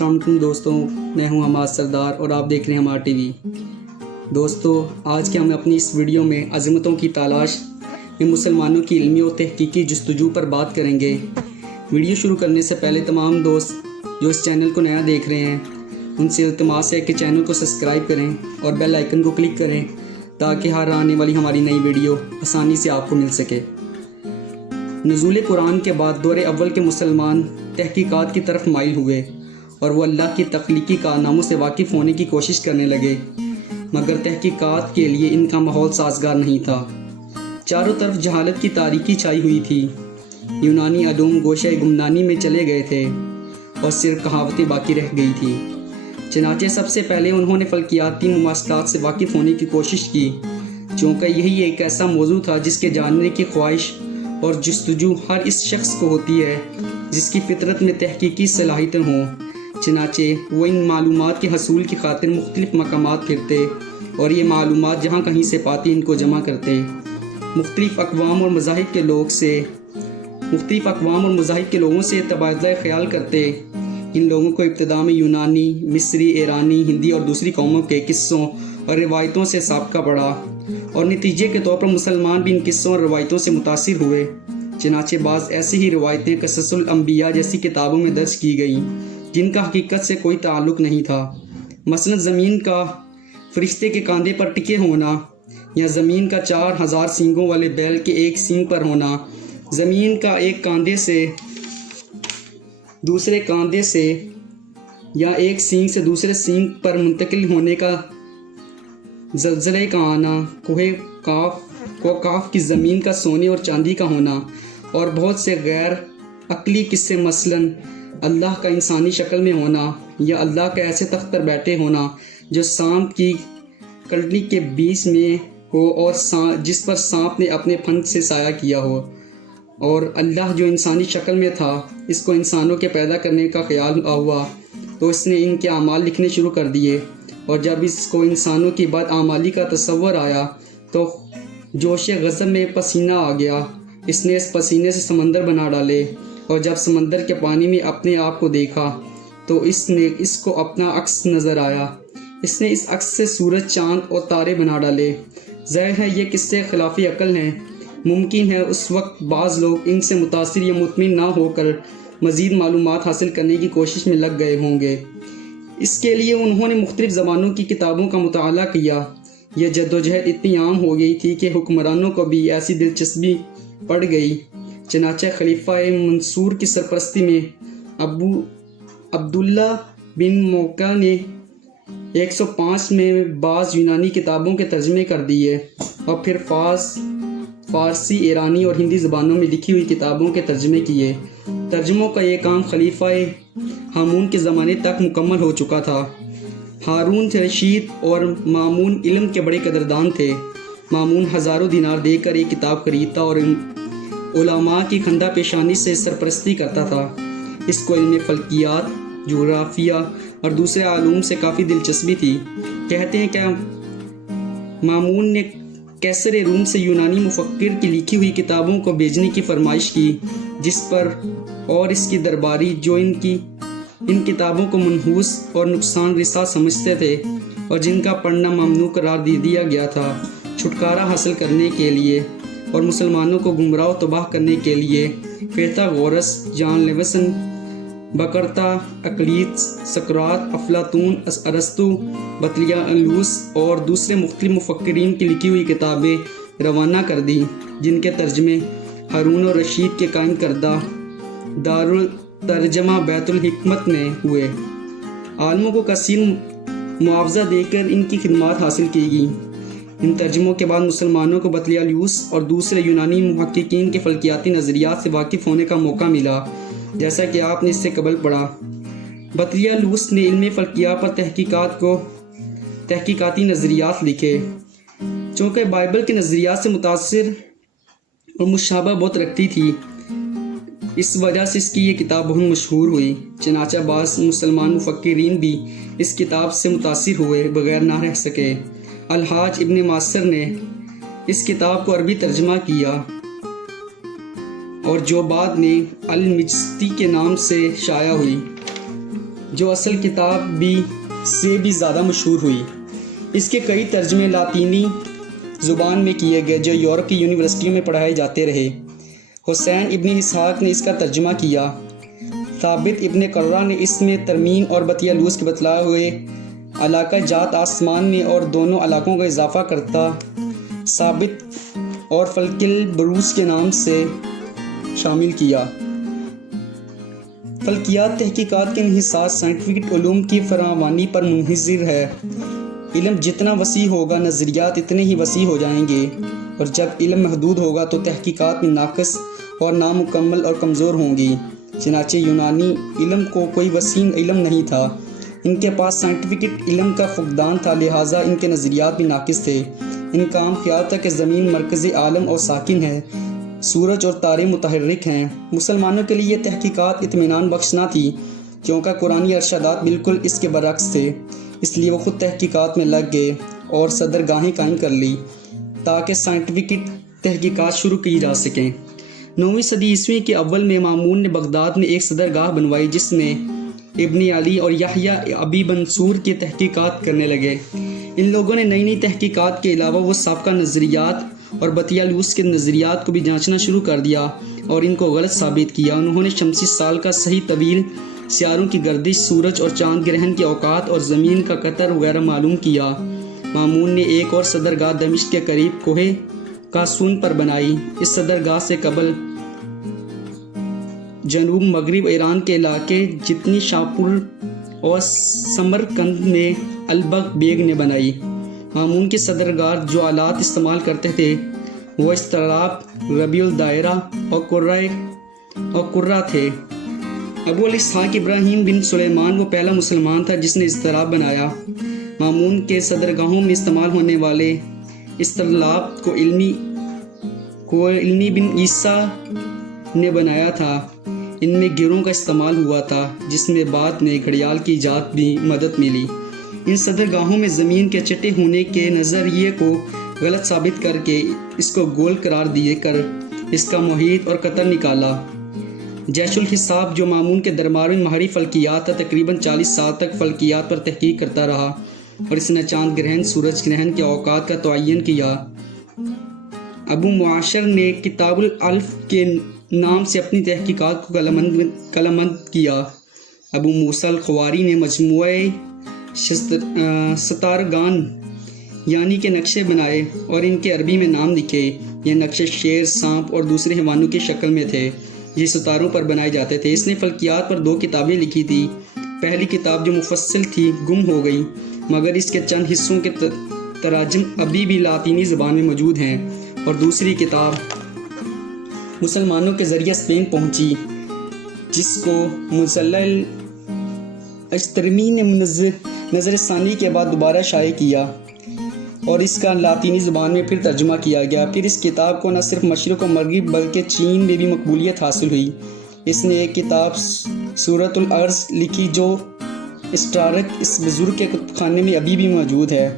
السلام علیکم دوستوں، میں ہوں حماد سردار اور آپ دیکھ رہے ہیں ہمارا ٹی وی۔ دوستوں، آج کے ہم اپنی اس ویڈیو میں عظمتوں کی تلاش میں مسلمانوں کی علمی و تحقیقی جستجو پر بات کریں گے۔ ویڈیو شروع کرنے سے پہلے تمام دوست جو اس چینل کو نیا دیکھ رہے ہیں ان سے التماس ہے کہ چینل کو سبسکرائب کریں اور بیل آئیکن کو کلک کریں تاکہ ہر آنے والی ہماری نئی ویڈیو آسانی سے آپ کو مل سکے۔ نزول قرآن کے بعد دور اول کے مسلمان تحقیقات کی طرف مائل ہوئے اور وہ اللہ کی تخلیقی کارناموں سے واقف ہونے کی کوشش کرنے لگے، مگر تحقیقات کے لیے ان کا ماحول سازگار نہیں تھا۔ چاروں طرف جہالت کی تاریکی چھائی ہوئی تھی۔ یونانی علوم گوشہ گمنانی میں چلے گئے تھے اور صرف کہاوتیں باقی رہ گئی تھی۔ چنانچہ سب سے پہلے انہوں نے فلکیاتی مماثلات سے واقف ہونے کی کوشش کی، چونکہ یہی ایک ایسا موضوع تھا جس کے جاننے کی خواہش اور جستجو ہر اس شخص کو ہوتی ہے جس کی فطرت میں تحقیقی صلاحیتیں ہوں۔ چنانچہ وہ ان معلومات کے حصول کی خاطر مختلف مقامات پھرتے اور یہ معلومات جہاں کہیں سے پاتی ان کو جمع کرتے۔ مختلف اقوام اور مذاہب کے لوگوں سے تبادلہ خیال کرتے۔ ان لوگوں کو ابتدا میں یونانی، مصری، ایرانی، ہندی اور دوسری قوموں کے قصوں اور روایتوں سے سابقہ پڑا اور نتیجے کے طور پر مسلمان بھی ان قصوں اور روایتوں سے متاثر ہوئے۔ چنانچہ بعض ایسی ہی روایتیں قصص الانبیاء جیسی کتابوں میں درج کی گئیں جن کا حقیقت سے کوئی تعلق نہیں تھا۔ مثلا زمین کا فرشتے کے کاندھے پر ٹکے ہونا، یا زمین کا 4000 سینگوں والے بیل کے ایک سینگ پر ہونا، زمین کا ایک کاندھے سے دوسرے کاندھے سے یا ایک سینگ سے دوسرے سینگ پر منتقل ہونے کا، زلزلے کا آنا، کوہ کاف کی زمین کا سونے اور چاندی کا ہونا، اور بہت سے غیر عقلی قصے، مثلا اللہ کا انسانی شکل میں ہونا، یا اللہ کا ایسے تخت پر بیٹھے ہونا جو سانپ کی کلٹی کے بیچ میں ہو اور جس پر سانپ نے اپنے پھن سے سایہ کیا ہو، اور اللہ جو انسانی شکل میں تھا، اس کو انسانوں کے پیدا کرنے کا خیال ہوا تو اس نے ان کے اعمال لکھنے شروع کر دیے، اور جب اس کو انسانوں کی بد اعمالی کا تصور آیا تو جوش غضب میں پسینہ آ گیا۔ اس نے اس پسینے سے سمندر بنا ڈالے، اور جب سمندر کے پانی میں اپنے آپ کو دیکھا تو اس کو اپنا عکس نظر آیا۔ اس نے اس عکس سے سورج، چاند اور تارے بنا ڈالے۔ ظاہر ہے یہ قصے خلاف عقل ہیں۔ ممکن ہے اس وقت بعض لوگ ان سے متاثر یا مطمئن نہ ہو کر مزید معلومات حاصل کرنے کی کوشش میں لگ گئے ہوں گے۔ اس کے لیے انہوں نے مختلف زبانوں کی کتابوں کا مطالعہ کیا۔ یہ جدوجہد اتنی عام ہو گئی تھی کہ حکمرانوں کو بھی ایسی دلچسپی پڑ گئی۔ چنانچہ خلیفہ منصور کی سرپرستی میں عبداللہ بن موقع نے 105 میں بعض یونانی کتابوں کے ترجمے کر دیے، اور پھر فارسی، ایرانی اور ہندی زبانوں میں لکھی ہوئی کتابوں کے ترجمے کیے۔ ترجموں کا یہ کام خلیفہ ہامون کے زمانے تک مکمل ہو چکا تھا۔ ہارون رشید اور مامون علم کے بڑے قدردان تھے۔ مامون ہزاروں دینار دے کر ایک کتاب خریدتا اور علماء کی خندہ پیشانی سے سرپرستی کرتا تھا۔ اس کو علم فلکیات، جغرافیہ اور دوسرے علوم سے کافی دلچسپی تھی۔ کہتے ہیں کہ مامون نے قیصر روم سے یونانی مفکر کی لکھی ہوئی کتابوں کو بھیجنے کی فرمائش کی، جس پر اور اس کی درباری جو ان کتابوں کو منحوس اور نقصان رساں سمجھتے تھے اور جن کا پڑھنا ممنوع قرار دے دیا گیا تھا، چھٹکارا حاصل کرنے کے لیے اور مسلمانوں کو گمراہ و تباہ کرنے کے لیے فیثاغورس، جان لیوسن، بکرتا، اقلیت، سقراط، افلاطون، ارسطو، بطلیانوس اور دوسرے مختلف مفکرین کی لکھی ہوئی کتابیں روانہ کر دیں، جن کے ترجمے ہارون رشید کے قائم کردہ دارالترجمہ بیت الحکمت میں ہوئے۔ عالموں کو کثیر معاوضہ دے کر ان کی خدمات حاصل کی گئیں۔ ان ترجموں کے بعد مسلمانوں کو بطلیانوس اور دوسرے یونانی محققین کے فلکیاتی نظریات سے واقف ہونے کا موقع ملا، جیسا کہ آپ نے اس سے قبل پڑھا۔ بطلیانوس نے علم فلکیات پر تحقیقاتی نظریات لکھے۔ چونکہ بائبل کے نظریات سے متاثر اور مشابہ بہت رکھتی تھی، اس وجہ سے اس کی یہ کتاب بہت مشہور ہوئی۔ چنانچہ بعض مسلمان مفکرین بھی اس کتاب سے متاثر ہوئے بغیر نہ رہ سکے۔ الحاج ابن معاصر نے اس کتاب کو عربی ترجمہ کیا اور جو بعد میں المجستی کے نام سے شائع ہوئی۔ جو اصل کتاب بھی سے بھی زیادہ مشہور ہوئی۔ اس کے کئی ترجمے لاطینی زبان میں کیے گئے جو یورپ کی یونیورسٹیوں میں پڑھائے جاتے رہے۔ حسین ابن اسحاق نے اس کا ترجمہ کیا۔ ثابت ابن قرہ نے اس میں ترمیم اور بطیالوس کے بتلائے ہوئے علاقہ جات آسمان میں اور دونوں علاقوں کا اضافہ کرتا ثابت اور فلک البروج کے نام سے شامل کیا۔ فلکیات تحقیقات کے انحصار سائنٹیفک علوم کی فراوانی پر منحصر ہے۔ علم جتنا وسیع ہوگا نظریات اتنے ہی وسیع ہو جائیں گے، اور جب علم محدود ہوگا تو تحقیقات میں ناقص اور نامکمل اور کمزور ہوں گی۔ چنانچہ یونانی علم کو کوئی وسیع علم نہیں تھا، ان کے پاس سائنٹیفک علم کا فقدان تھا، لہٰذا ان کے نظریات بھی ناقص تھے۔ ان کا عام خیال تھا کہ زمین مرکز عالم اور ساکن ہے، سورج اور تارے متحرک ہیں۔ مسلمانوں کے لیے یہ تحقیقات اطمینان بخش نہ تھی، کیونکہ قرآنی ارشادات بالکل اس کے برعکس تھے۔ اس لیے وہ خود تحقیقات میں لگ گئے اور صدرگاہیں قائم کر لی تاکہ سائنٹیفک تحقیقات شروع کی جا سکیں۔ 9ویں صدی عیسوی کے اول میں مامون نے بغداد میں ایک صدرگاہ بنوائی جس میں ابن علی اور یحییٰ ابی منصور کی تحقیقات کرنے لگے۔ ان لوگوں نے نئی تحقیقات کے علاوہ وہ سابقہ نظریات اور بطیالوس کے نظریات کو بھی جانچنا شروع کر دیا اور ان کو غلط ثابت کیا۔ انہوں نے شمسی سال کا صحیح طویل، سیاروں کی گردش، سورج اور چاند گرہن کے اوقات اور زمین کا قطر وغیرہ معلوم کیا۔ مامون نے ایک اور صدرگاہ دمشق کے قریب کوہ قاسون پر بنائی۔ اس صدرگاہ سے قبل جنوب مغرب ایران کے علاقے جتنی شاپور اور سمرقند میں البغ بیگ نے بنائی۔ مامون کے صدرگاہ جو آلات استعمال کرتے تھے وہ اضطراب، ربیع الدائرہ اور قرہ تھے۔ ابو الاسحاق ابراہیم بن سلیمان وہ پہلا مسلمان تھا جس نے اضطراب بنایا۔ مامون کے صدرگاہوں میں استعمال ہونے والے اضطراب کو علمی بن عیسیٰ نے بنایا تھا۔ ان میں گروں کا استعمال ہوا تھا جس میں بعد میں گھڑیال کی ایجاد بھی مدد ملی۔ ان صدرگاہوں میں زمین کے چٹے ہونے کے نظریے کو غلط ثابت کر کے اس کو گول قرار دیے کر اس کا محیط اور قطر نکالا۔ جیش الحساب جو مامون کے دربار میں ماہر فلکیات تھا تقریباً 40 سال تک فلکیات پر تحقیق کرتا رہا اور اس نے چاند گرہن، سورج گرہن کے اوقات کا تعین کیا۔ ابو معاشر نے کتاب الالف کے نام سے اپنی تحقیقات کو قلمبند کیا۔ ابو موسیٰ الخواری نے مجموعہ ستارگان یعنی کہ نقشے بنائے اور ان کے عربی میں نام لکھے۔ یہ نقشے شیر، سانپ اور دوسرے حیوانوں کی شکل میں تھے یہ ستاروں پر بنائے جاتے تھے۔ اس نے فلکیات پر 2 کتابیں لکھی تھی۔ پہلی کتاب جو مفصل تھی گم ہو گئی، مگر اس کے چند حصوں کے تراجم ابھی بھی لاطینی زبان میں موجود ہیں، اور دوسری کتاب مسلمانوں کے ذریعہ اسپین پہنچی جس کو مزلل اجترمی نے نظر ثانی کے بعد دوبارہ شائع کیا اور اس کا لاطینی زبان میں پھر ترجمہ کیا گیا۔ پھر اس کتاب کو نہ صرف مشرق و مغرب بلکہ چین میں بھی مقبولیت حاصل ہوئی۔ اس نے ایک کتاب سورۃ الارض لکھی جو اسٹارک اس بزرگ کے کتب خانے میں ابھی بھی موجود ہے،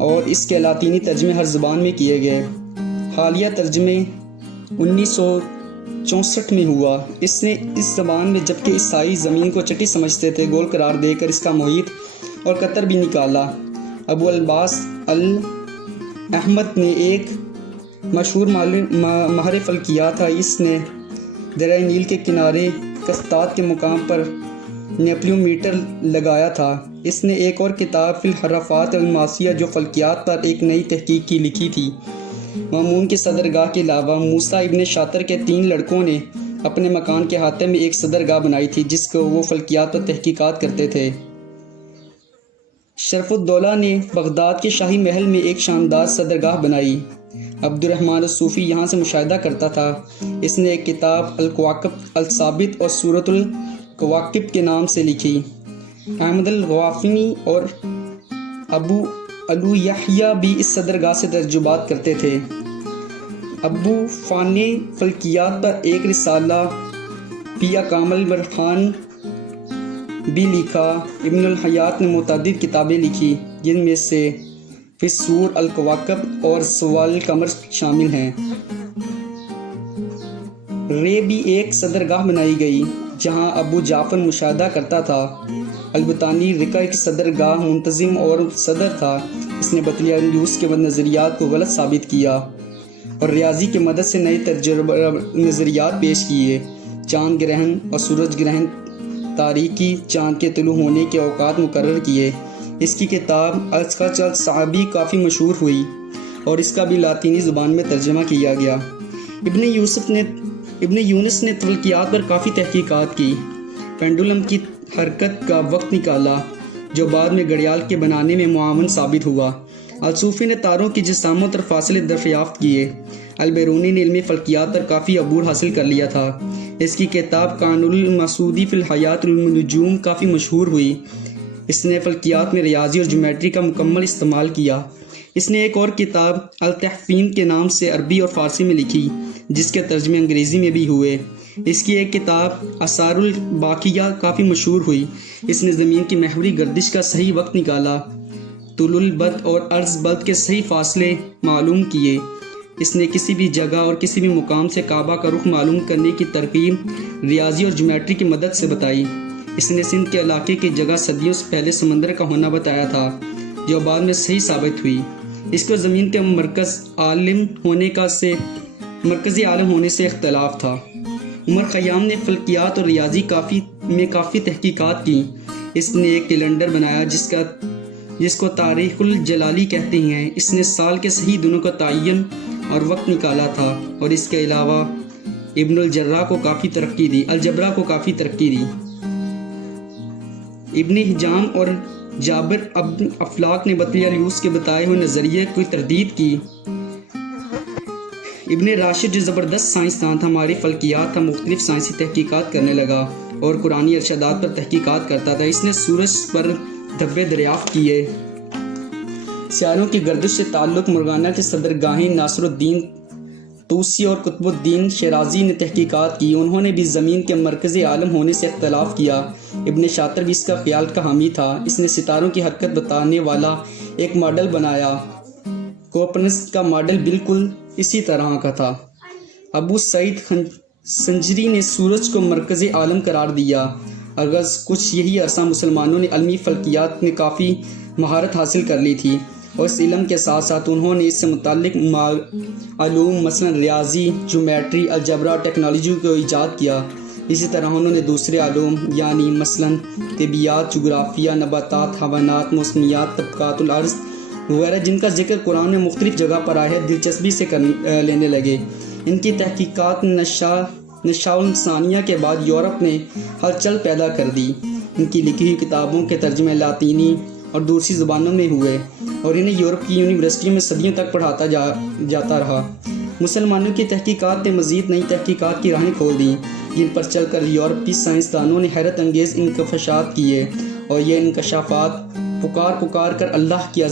اور اس کے لاطینی ترجمے ہر زبان میں کیے گئے۔ حالیہ ترجمے 1964 میں ہوا۔ اس نے اس زبان میں جبکہ عیسائی زمین کو چٹی سمجھتے تھے گول قرار دے کر اس کا محیط اور قطر بھی نکالا۔ ابو العباس احمد نے ایک مشہور ماہر فلکیات تھا۔ اس نے دریا نیل کے کنارے کستاد کے مقام پر نیپلیومیٹر لگایا تھا۔ اس نے ایک اور کتاب فی الحرفات الماسیہ جو فلکیات پر ایک نئی تحقیق کی لکھی تھی۔ مامون کے صدرگاہ کے علاوہ موسیٰ ابن شاطر کے 3 لڑکوں نے اپنے مکان کے احاطے میں ایک صدرگاہ بنائی تھی جس کو وہ فلکیات پر تحقیقات کرتے تھے۔ شرف الدولہ نے بغداد کے شاہی محل میں ایک شاندار صدرگاہ بنائی۔ عبد الرحمن الصوفی یہاں سے مشاہدہ کرتا تھا۔ اس نے ایک کتاب الکواکب الثابت اور سورۃ الکواکب کے نام سے لکھی۔ احمد الغوافنی اور ابو الو یحییٰ بھی اس صدرگاہ سے تجربات کرتے تھے۔ ابو فان نے فلکیات پر ایک رسالہ فی احکام البرہان بھی لکھا۔ ابن الحیات نے متعدد کتابیں لکھی جن میں سے فی السور، الکواکب اور سوال القمر شامل ہیں۔ رے بھی ایک صدرگاہ بنائی گئی جہاں ابو جعفر مشاہدہ کرتا تھا۔ البتانی رقہ کی صدر گاہ منتظم اور صدر تھا۔ اس نے بطلیموس کے نظریات کو غلط ثابت کیا اور ریاضی کی مدد سے نئے نظریات پیش کیے۔ چاند گرہن اور سورج گرہن، تاریکی چاند کے طلوع ہونے کے اوقات مقرر کیے۔ اس کی کتاب القصص الصحابی کافی مشہور ہوئی اور اس کا بھی لاطینی زبان میں ترجمہ کیا گیا۔ ابن یونس نے فلکیات پر کافی تحقیقات کی، پینڈولم کی حرکت کا وقت نکالا جو بعد میں گھڑیال کے بنانے میں معاون ثابت ہوا۔ الصوفی نے تاروں کی جسامت اور فاصلے دریافت کیے۔ البیرونی نے علم فلکیات پر کافی عبور حاصل کر لیا تھا۔ اس کی کتاب قانون المسعودی فی الحیات النجوم کافی مشہور ہوئی۔ اس نے فلکیات میں ریاضی اور جیومیٹری کا مکمل استعمال کیا۔ اس نے ایک اور کتاب التحفین کے نام سے عربی اور فارسی میں لکھی، جس کے ترجمے انگریزی میں بھی ہوئے۔ اس کی ایک کتاب آثار الباقیہ کافی مشہور ہوئی۔ اس نے زمین کی محوری گردش کا صحیح وقت نکالا، طول البط اور عرض بلد کے صحیح فاصلے معلوم کیے۔ اس نے کسی بھی جگہ اور کسی بھی مقام سے کعبہ کا رخ معلوم کرنے کی ترکیب ریاضی اور جیومیٹری کی مدد سے بتائی۔ اس نے سندھ کے علاقے کی جگہ صدیوں سے پہلے سمندر کا ہونا بتایا تھا، جو بعد میں صحیح ثابت ہوئی۔ اس کو زمین کے مرکزی عالم ہونے سے اختلاف تھا۔ عمر خیام نے فلکیات اور ریاضی میں کافی تحقیقات کی۔ اس نے ایک کیلنڈر بنایا جس کو تاریخ الجلالی کہتے ہیں۔ اس نے سال کے صحیح دنوں کا تعین اور وقت نکالا تھا، اور اس کے علاوہ ابن الجبرا کو کافی ترقی دی۔ ابن حجام اور جابر ابن افلاک نے بطلیموس کے بتائے ہوئے نظریے کی تردید کی۔ ابن راشد جو زبردست سائنسدان تھا، ہماری فلکیات تھا، مختلف سائنسی تحقیقات کرنے لگا اور قرآنی ارشادات پر تحقیقات کرتا تھا۔ اس نے سورج پر دھبے دریافت کیے۔ سیاروں کی گردش سے تعلق مرغانہ کے صدر گاہیں ناصر الدین طوسی اور قطب الدین شیرازی نے تحقیقات کی۔ انہوں نے بھی زمین کے مرکزی عالم ہونے سے اختلاف کیا۔ ابن شاطر بھی اس کا خیال کا حامی تھا۔ اس نے ستاروں کی حرکت بتانے والا ایک ماڈل بنایا۔ کوپرنکس کا ماڈل بالکل اسی طرح کا تھا۔ ابو سعید سنجری نے سورج کو مرکزی عالم قرار دیا۔ اگر کچھ یہی عرصہ مسلمانوں نے علمی فلکیات میں کافی مہارت حاصل کر لی تھی، اور اس علم کے ساتھ ساتھ انہوں نے اس سے متعلق علوم مثلا ریاضی، جیومیٹری، الجبرا اور ٹیکنالوجی کو ایجاد کیا۔ اسی طرح انہوں نے دوسرے علوم یعنی مثلا طبیعیات، جغرافیہ، نباتات، حیوانات، موسمیات، طبقات الارض وغیرہ، جن کا ذکر قرآن میں مختلف جگہ پر آیا ہے، دلچسپی سے لینے لگے۔ ان کی تحقیقات نشاء الانسانیہ کے بعد یورپ میں ہلچل پیدا کر دی۔ ان کی لکھی ہوئی کتابوں کے ترجمے لاطینی اور دوسری زبانوں میں ہوئے اور انہیں یورپ کی یونیورسٹیوں میں صدیوں تک پڑھاتا جاتا رہا۔ مسلمانوں کی تحقیقات نے مزید نئی تحقیقات کی راہیں کھول دیں، جن پر چل کر یورپی سائنسدانوں نے حیرت انگیز انکشافات کیے، اور یہ انکشافات پکار کر اللہ کی